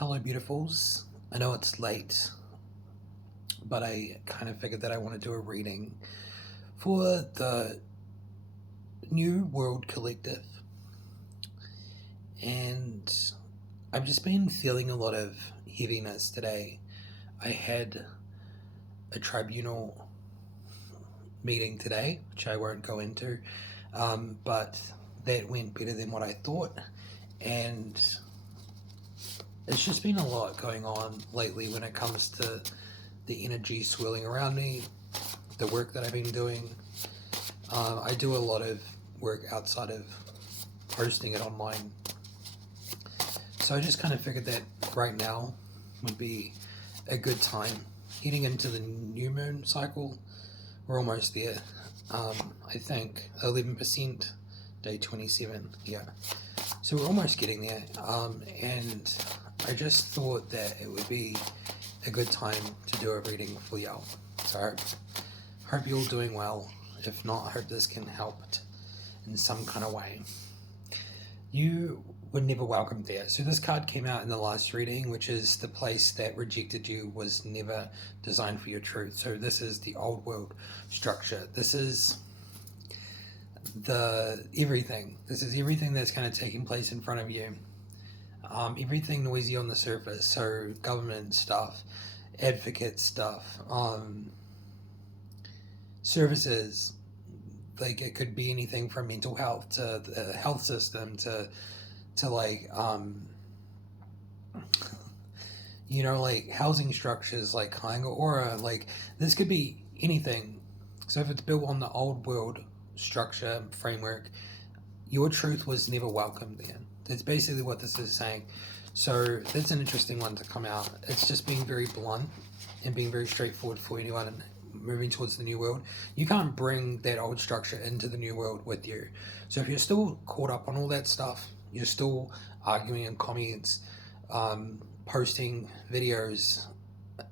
Hello, beautifuls. I know it's late, but I kind of figured that I want to do a reading for the New World Collective. And I've just been feeling a lot of heaviness today. I had a tribunal meeting today, which I won't go into, but that went better than what I thought. And it's just been a lot going on lately when it comes to the energy swirling around me, the work that I've been doing. I do a lot of work outside of posting it online. So I just kind of figured that right now would be a good time. Heading into the new moon cycle, we're almost there. I think 11%, day 27. Yeah. So we're almost getting there. And I just thought that it would be a good time to do a reading for y'all. So hope you're all doing well. If not, I hope this can help in some kind of way. You were never welcome there. So this card came out in the last reading, which is the place that rejected you was never designed for your truth. So this is the old world structure. This is everything. This is everything that's kind of taking place in front of you. Everything noisy on the surface. So government stuff, advocate stuff, services. Like it could be anything from mental health to the health system to like like housing structures like Kainga Aura. Like this could be anything. So if it's built on the old world structure framework, your truth was never welcome there. That's basically what this is saying. So that's an interesting one to come out. It's just being very blunt and being very straightforward for anyone moving towards the new world. You can't bring that old structure into the new world with you. So if you're still caught up on all that stuff, you're still arguing in comments, posting videos,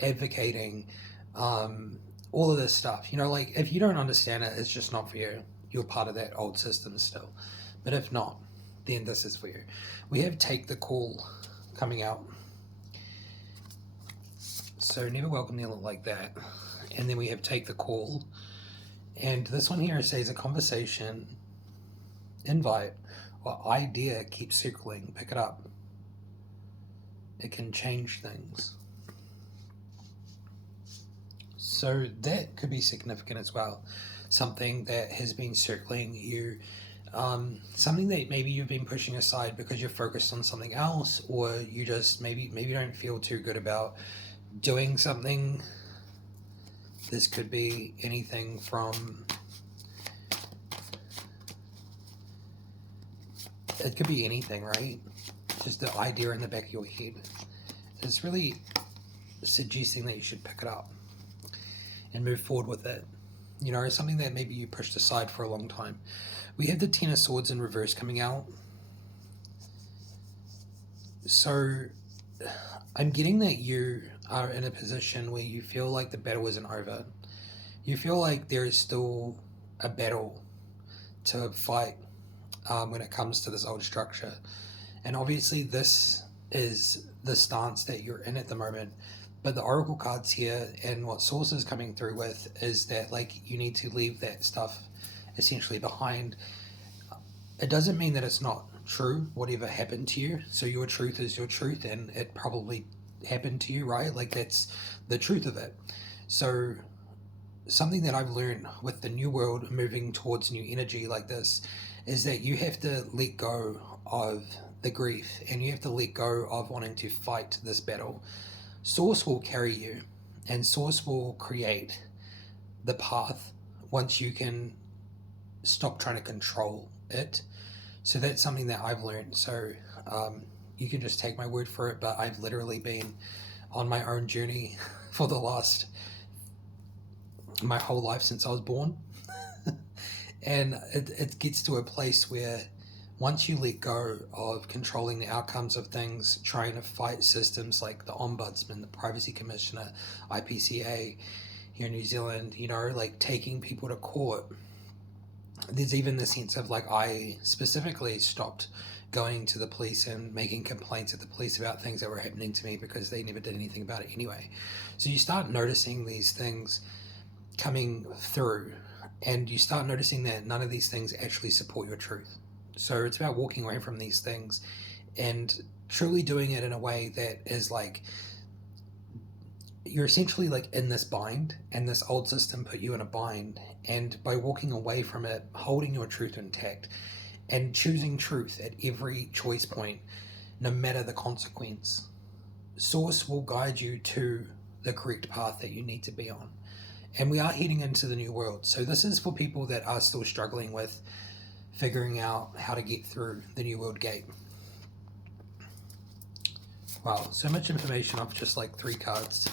advocating, all of this stuff. Like if you don't understand it, it's just not for you. You're part of that old system still. But if not, then this is for you. We have Take the Call coming out. So never welcome the look like that. And then we have Take the Call. And this one here says a conversation, invite, or idea keeps circling. Pick it up. It can change things. So that could be significant as well. Something that has been circling you, something that maybe you've been pushing aside because you're focused on something else, or you just maybe don't feel too good about doing something. This could be anything from, it could be anything, right? Just the idea in the back of your head. It's really suggesting that you should pick it up and move forward with it. Something that maybe you pushed aside for a long time. We have the Ten of Swords in reverse coming out. So I'm getting that you are in a position where you feel like the battle isn't over. You feel like there is still a battle to fight when it comes to this old structure. And obviously this is the stance that you're in at the moment. But the oracle cards here and what Source is coming through with is that you need to leave that stuff essentially behind. It doesn't mean that it's not true, whatever happened to you. So your truth is your truth and it probably happened to you, right? That's the truth of it. So something that I've learned with the new world moving towards new energy like this is that you have to let go of the grief and you have to let go of wanting to fight this battle. Source will carry you and Source will create the path once you can stop trying to control it. So that's something that I've learned. So you can just take my word for it, but I've literally been on my own journey for my whole life since I was born. And it gets to a place where once you let go of controlling the outcomes of things, trying to fight systems like the Ombudsman, the Privacy Commissioner, IPCA here in New Zealand, taking people to court. There's even the sense of I specifically stopped going to the police and making complaints at the police about things that were happening to me because they never did anything about it anyway. So you start noticing these things coming through, and you start noticing that none of these things actually support your truth. So it's about walking away from these things and truly doing it in a way that is like you're essentially like in this bind, and this old system put you in a bind, and by walking away from it, holding your truth intact and choosing truth at every choice point, no matter the consequence, source will guide you to the correct path that you need to be on. And we are heading into the new world, so this is for people that are still struggling with figuring out how to get through the new world gate. Wow, so much information off just like 3 cards.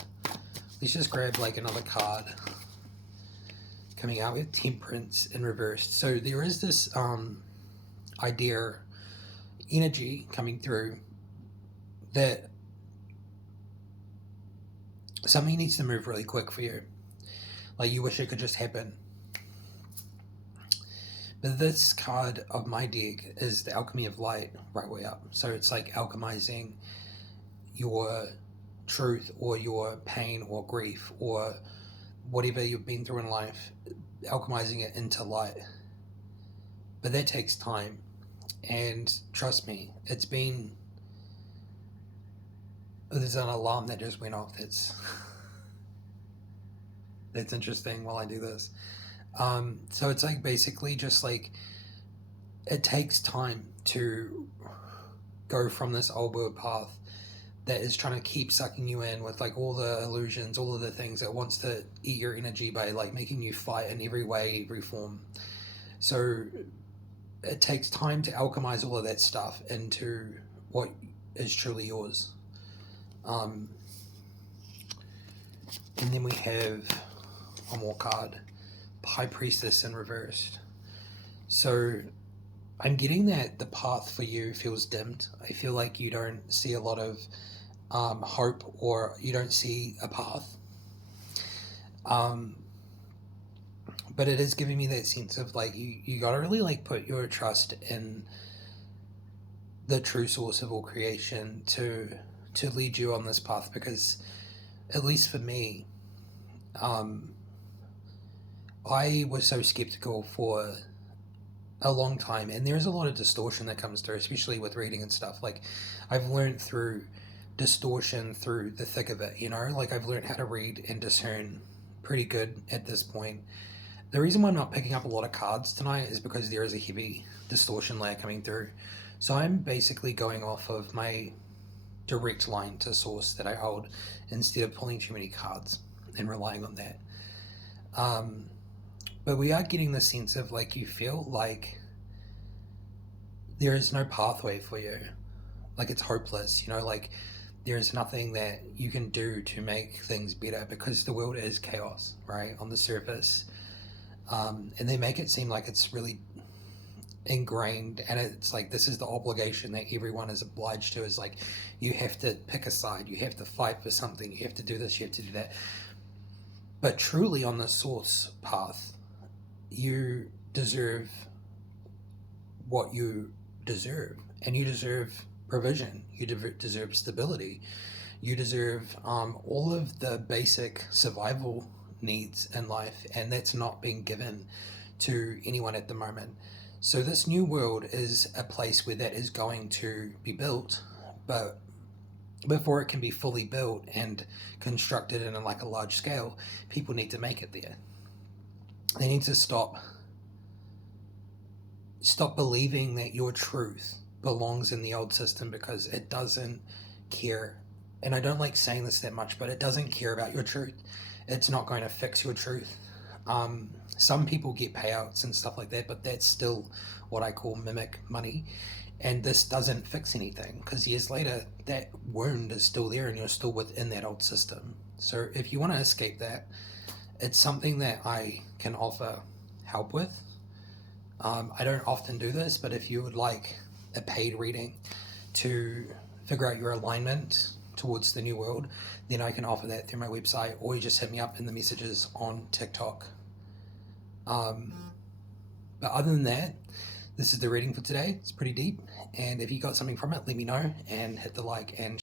Let's just grab like another card. Coming out with Temperance in reversed. So there is this idea, energy coming through that something needs to move really quick for you. Like you wish it could just happen. But this card of my deck is the Alchemy of Light right way up. So it's like alchemizing your truth or your pain or grief or whatever you've been through in life, alchemizing it into light. But that takes time. And trust me, there's an alarm that just went off that's interesting while I do this. So it's like basically just like it takes time to go from this old world path that is trying to keep sucking you in with like all the illusions, all of the things that wants to eat your energy by like making you fight in every way, every form. So it takes time to alchemize all of that stuff into what is truly yours. And then we have one more card, High Priestess in reversed. So I'm getting that the path for you feels dimmed. I feel like you don't see a lot of hope, or you don't see a path. But it is giving me that sense of like you gotta really like put your trust in the true source of all creation to lead you on this path, because at least for me, I was so skeptical for a long time, and there's a lot of distortion that comes through, especially with reading and stuff. Like I've learned through distortion through the thick of it, like I've learned how to read and discern pretty good at this point. The reason why I'm not picking up a lot of cards tonight is because there is a heavy distortion layer coming through. So I'm basically going off of my direct line to source that I hold instead of pulling too many cards and relying on that. But we are getting the sense of like you feel like there is no pathway for you. Like it's hopeless, like there is nothing that you can do to make things better because the world is chaos, right, on the surface. And they make it seem like it's really ingrained, and it's like this is the obligation that everyone is obliged to, is like you have to pick a side, you have to fight for something, you have to do this, you have to do that. But truly on the source path, you deserve what you deserve, and you deserve provision, you deserve stability, you deserve all of the basic survival needs in life, and that's not being given to anyone at the moment. So this new world is a place where that is going to be built, but before it can be fully built and constructed in like a large scale, people need to make it there. They need to stop believing that your truth belongs in the old system, because it doesn't care. And I don't like saying this that much, but it doesn't care about your truth. It's not going to fix your truth. Some people get payouts and stuff like that, but that's still what I call mimic money. And this doesn't fix anything, because years later, that wound is still there and you're still within that old system. So if you want to escape that, it's something that I can offer help with. I don't often do this, but if you would like a paid reading to figure out your alignment towards the new world, then I can offer that through my website, or you just hit me up in the messages on TikTok. But other than that, This is the reading for today. It's pretty deep. And if you got something from it, let me know and hit the like and